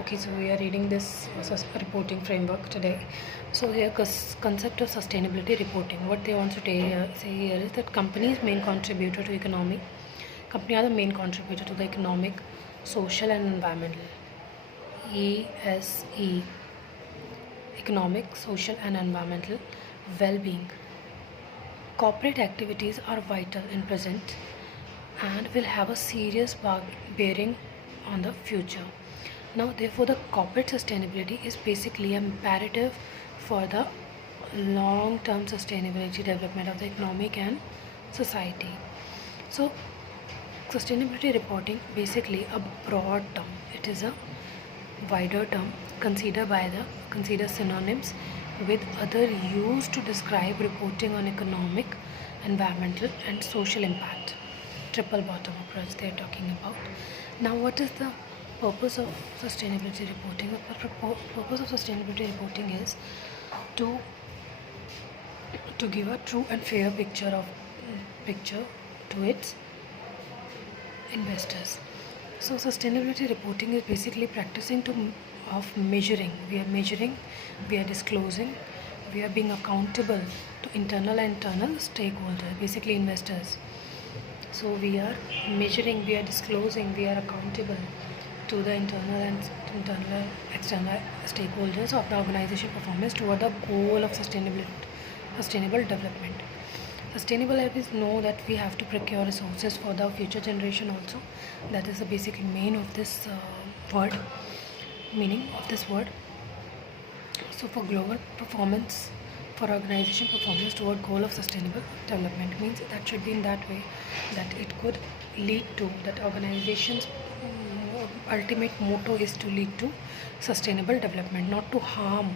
Okay, so we are reading this reporting framework today. So here, concept of sustainability reporting. What they want to say here is that companies main contributor to economy. Company are the main contributor to the economic, social, and environmental. ESE, economic, social, and environmental well-being. Corporate activities are vital in present and will have a serious bearing on the future. Now, therefore, the corporate sustainability is basically imperative for the long-term sustainability development of the economic and society. So, sustainability reporting basically a broad term. It is a wider term consider synonyms with other used to describe reporting on economic, environmental, and social impact. Triple bottom approach they are talking about. Now, what is the purpose of sustainability reporting? The purpose of sustainability reporting is to give a true and fair picture to its investors. So sustainability reporting is basically practicing of measuring. We are disclosing, we are being accountable to internal and external stakeholders, basically investors. So we are measuring, we are disclosing, we are accountable to the internal and external stakeholders of the organization performance toward the goal of sustainable development. Sustainable habits know that we have to procure resources for the future generation also. That is the basic main of this meaning of this word. So for global performance, for organization performance toward goal of sustainable development means that should be in that way that it could lead to that organization's ultimate motto is to lead to sustainable development, not to harm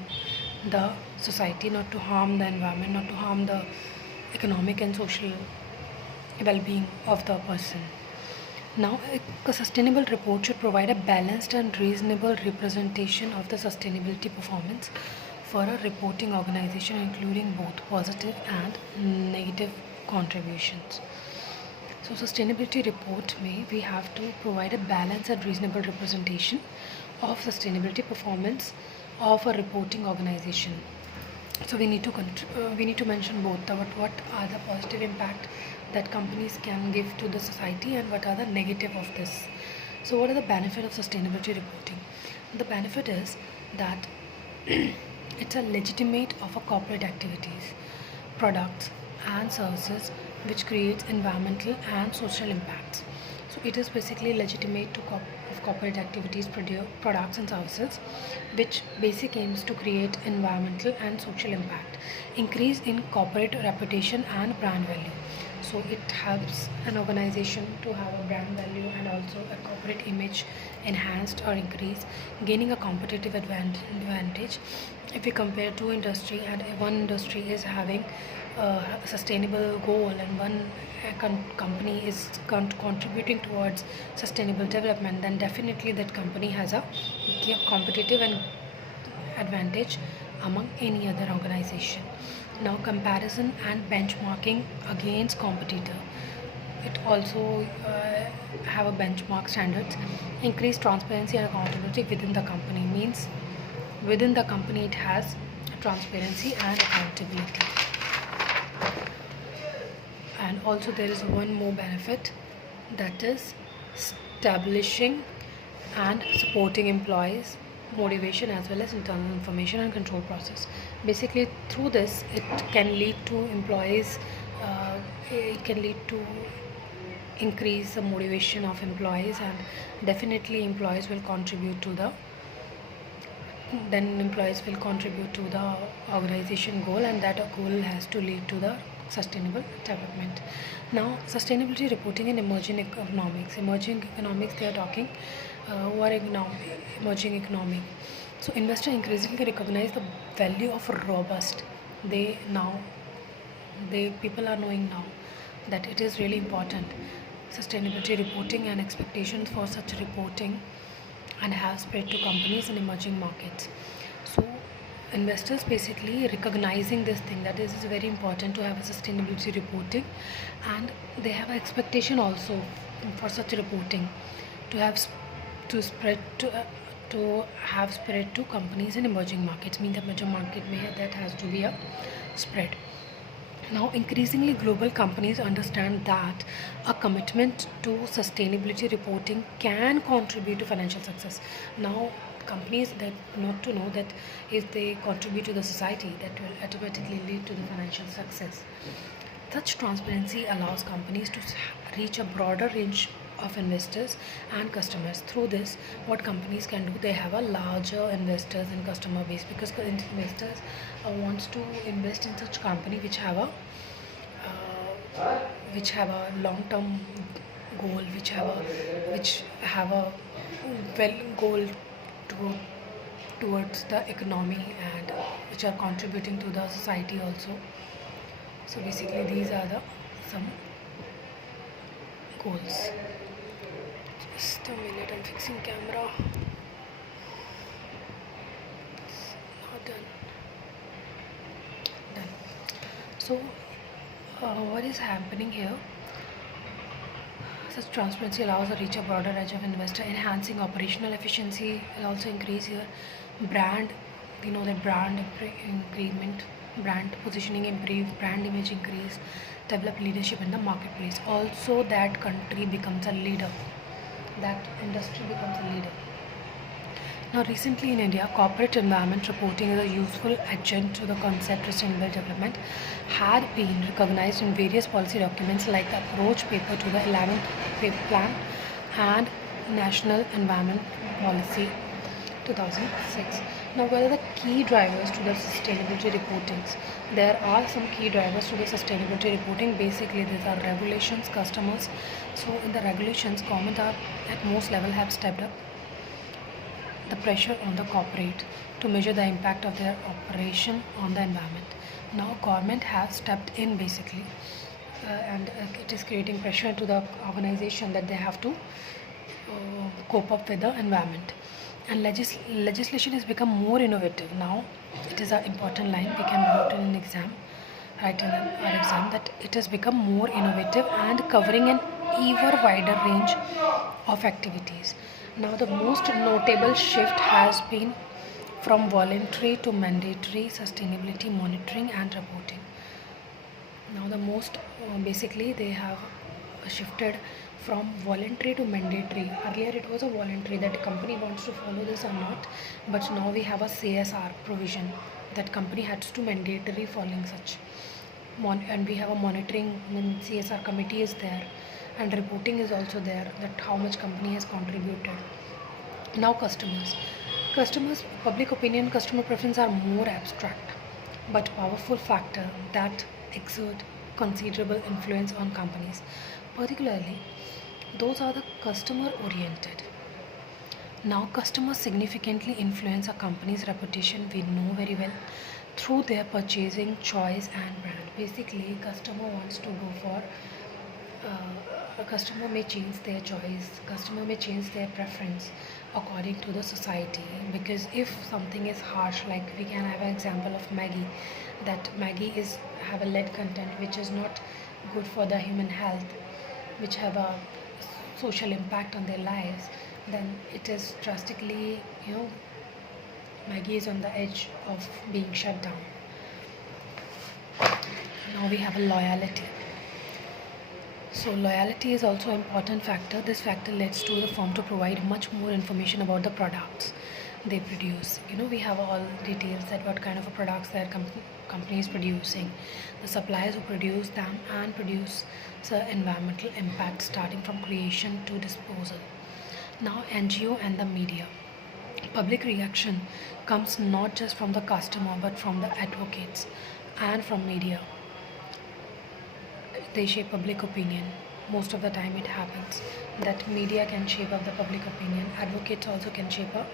the society, not to harm the environment, not to harm the economic and social well-being of the person. Now, a sustainable report should provide a balanced and reasonable representation of the sustainability performance for a reporting organization, including both positive and negative contributions. So, sustainability report we have to provide a balanced and reasonable representation of sustainability performance of a reporting organization. So we need to mention both what are the positive impact that companies can give to the society and what are the negative of this. So what are the benefit of sustainability reporting? The benefit is that it's a legitimate of a corporate activities, products and services which creates environmental and social impacts. So it is basically legitimate of corporate activities, products and services which basic aims to create environmental and social impact, increase in corporate reputation and brand value. So it helps an organization to have a brand value and also a corporate image enhanced or increased, gaining a competitive advantage. If we compare two industry and one industry is having a sustainable goal and one company is contributing towards sustainable development, then definitely that company has a competitive and advantage among any other organization. Now, comparison and benchmarking against competitor. It also have a benchmark standards. Increase transparency and accountability within the company means within the company it has transparency and accountability. And also there is one more benefit, that is establishing and supporting employees motivation as well as internal information and control process. Basically through this it can lead to employees, it can lead to increase the motivation of employees, and definitely employees will contribute to the organization goal, and that goal has to lead to the sustainable development. Now, sustainability reporting in emerging economics. Emerging economics, they are talking what emerging economic. So, investors increasingly recognize the value of robust. People are knowing now that it is really important. Sustainability reporting and expectations for such reporting and have spread to companies in emerging markets. So investors basically recognizing this thing, that is very important to have a sustainability reporting, and they have an expectation also for such reporting to have to spread to have spread to companies in emerging markets. Means the major market may that has to be a spread. Now, increasingly, global companies understand that a commitment to sustainability reporting can contribute to financial success. Now, companies that not to know that if they contribute to the society, that will automatically lead to the financial success. Such transparency allows companies to reach a broader range of investors and customers. Through this, what companies can do, they have a larger investors and customer base, because investors wants to invest in such company which have a long term goal, which have a well goal to, towards the economy, and which are contributing to the society also. So basically these are the some goals. Just a minute, I'm fixing camera. Not done. Done. So what is happening here? Such transparency allows a reach a broader range of investor, enhancing operational efficiency. Will also increase your brand. You know that brand increment, brand positioning improve, brand image increase, develop leadership in the marketplace. Also, that country becomes a leader. That industry becomes a leader. Now, recently in India, corporate environment reporting is a useful adjunct to the concept sustainable development had been recognized in various policy documents like the approach paper to the 11th plan and National Environment Policy 2006. Now, what are the key drivers to the sustainability reporting? There are some key drivers to the sustainability reporting. Basically, these are regulations, customers. So, in the regulations, government are at most level have stepped up the pressure on the corporate to measure the impact of their operation on the environment. Now, government has stepped in basically, and it is creating pressure to the organization that they have to cope up with the environment. And legislation has become more innovative. Now, it is an important line we can write in an exam, write in our exam, that it has become more innovative and covering an ever wider range of activities. Now, the most notable shift has been from voluntary to mandatory sustainability monitoring and reporting. Now, the most basically they have shifted from voluntary to mandatory. Earlier, it was a voluntary that company wants to follow this or not, but now we have a CSR provision that company has to mandatory following such. And we have a monitoring, CSR committee is there, and reporting is also there, that how much company has contributed. Now, customers, public opinion, customer preference are more abstract but powerful factor that exert considerable influence on companies. Particularly, those are the customer oriented. Now, customers significantly influence a company's reputation, we know very well, through their purchasing choice and brand. Basically, customer wants to go for a customer may change their choice, customer may change their preference according to the society. Because if something is harsh, like we can have an example of Maggie, that Maggie is have a lead content which is not good for the human health, which have a social impact on their lives, then it is drastically, Maggie is on the edge of being shut down. Now we have a loyalty. So loyalty is also an important factor. This factor leads to the firm to provide much more information about the products they produce. We have all details that what kind of products their company is producing, the suppliers who produce them, and produce the environmental impact starting from creation to disposal. Now, NGO and the media. Public reaction comes not just from the customer but from the advocates and from media. They shape public opinion. Most of the time it happens that media can shape up the public opinion. Advocates also can shape up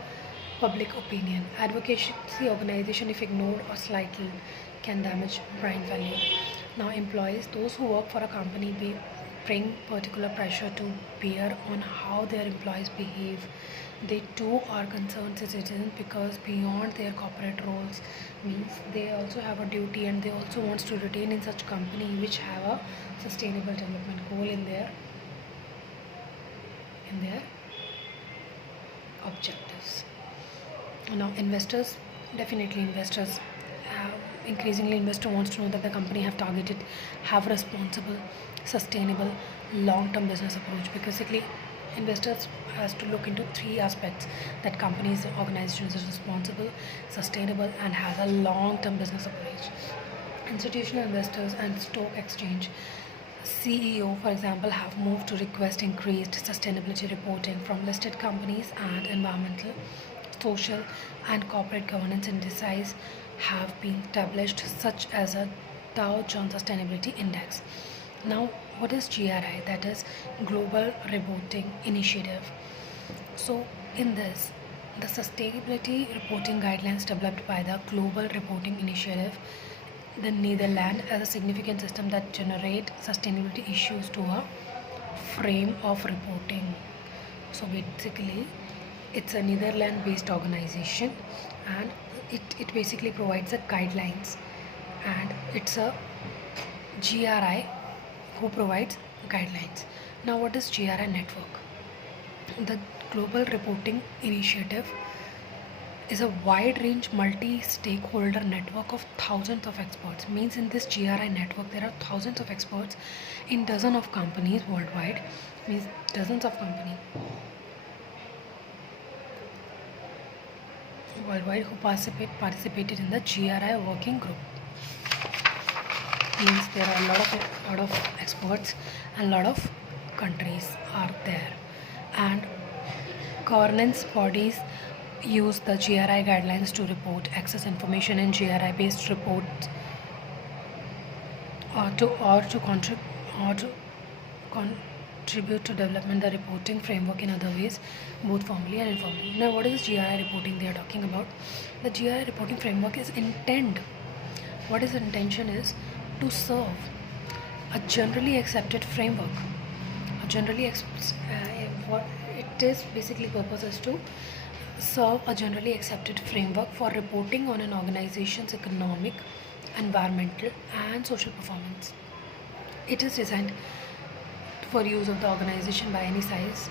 public opinion. Advocacy organization, if ignored or slightly, can damage brand value. Now, employees, those who work for a company, bring particular pressure to bear on how their employees behave. They too are concerned citizens, because beyond their corporate roles means they also have a duty, and they also wants to retain in such company which have a sustainable development goal in their objectives. Now, definitely investors, increasingly investor wants to know that the company have responsible, sustainable, long-term business approach. Because basically, investors has to look into three aspects: that company's organization is responsible, sustainable, and has a long-term business approach. Institutional investors and stock exchange CEO, for example, have moved to request increased sustainability reporting from listed companies, and environmental, social, and corporate governance indices have been established, such as a Dow Jones Sustainability Index. Now, what is GRI? That is Global Reporting Initiative. So, in this, the sustainability reporting guidelines developed by the Global Reporting Initiative, the Netherlands, as a significant system that generate sustainability issues to a frame of reporting. So basically, it's a Netherlands-based organization, and it basically provides the guidelines, and it's a GRI who provides guidelines. Now, what is GRI network? The Global Reporting Initiative is a wide range multi-stakeholder network of thousands of experts. Means in this GRI network there are thousands of experts in dozens of companies worldwide. Means dozens of companies worldwide who participated in the GRI working group. Means there are a lot of experts and lot of countries are there, and governance bodies use the GRI guidelines to report access information in GRI based reports, or to contribute to development the reporting framework in other ways, both formally and informally. Now, what is GRI reporting they are talking about? The GRI reporting framework is what is intention is to serve a generally accepted framework. What it is basically purpose is to serve a generally accepted framework for reporting on an organization's economic, environmental, and social performance. It is designed for use of the organization by any size.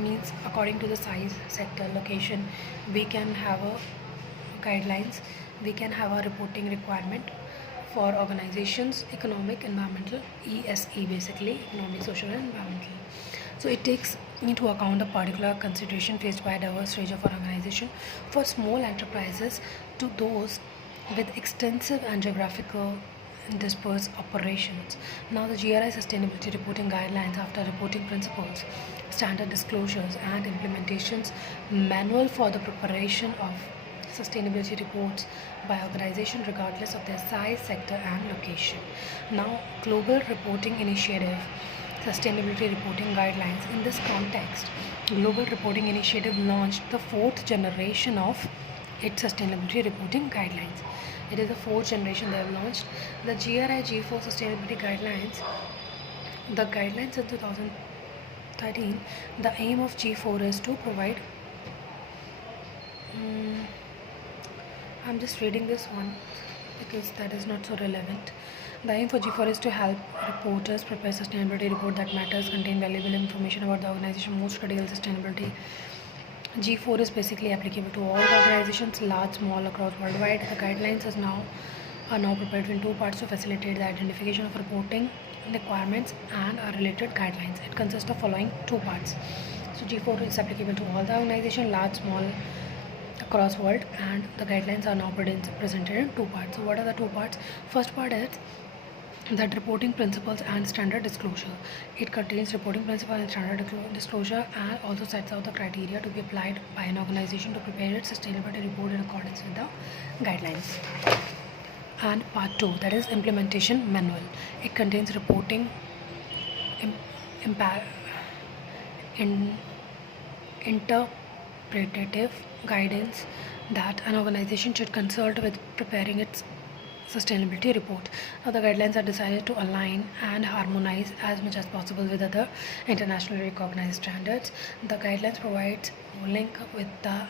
Means according to the size, sector, location, we can have a guidelines, we can have a reporting requirement for organizations, economic, environmental, ESE, basically economic, social, and environmental. So it takes into account a particular consideration faced by a diverse range of organization, for small enterprises to those with extensive and geographical dispersed operations. Now, the GRI sustainability reporting guidelines, after reporting principles, standard disclosures, and implementations manual for the preparation of sustainability reports by organization regardless of their size, sector, and location. Now, Global Reporting Initiative Sustainability Reporting Guidelines. In this context, Global Reporting Initiative launched the fourth generation of its sustainability reporting guidelines. It is the fourth generation they have launched. The GRI G4 Sustainability Guidelines. The guidelines in 2013, the aim of G4 is to provide I'm just reading this one because that is not so relevant. The aim for G4 is to help reporters prepare sustainability report that matters, contain valuable information about the organization, most critical sustainability. G4 is basically applicable to all the organizations, large, small, across worldwide. The guidelines are now prepared in two parts to facilitate the identification of reporting requirements and related guidelines. It consists of following two parts. So G4 is applicable to all the organization, large, small, across world, and the guidelines are now presented in two parts. So what are the two parts? First part is that reporting principles and standard disclosure. It contains reporting principles and standard disclosure, and also sets out the criteria to be applied by an organization to prepare its sustainability report in accordance with the guidelines. And part 2, that is implementation manual. It contains reporting interpretative guidance that an organization should consult with preparing its sustainability report. Now, the guidelines are designed to align and harmonize as much as possible with other internationally recognized standards. The guidelines provide a link with the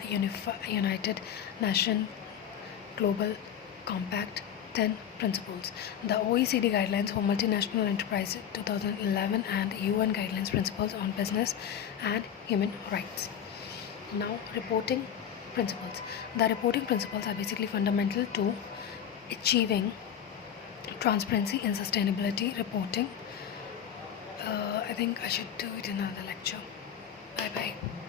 United Nations Global Compact 10 principles, the OECD guidelines for multinational enterprises 2011, and UN guidelines principles on business and human rights. Now, reporting principles. The reporting principles are basically fundamental to achieving transparency in sustainability reporting. I think I should do it in another lecture. Bye bye.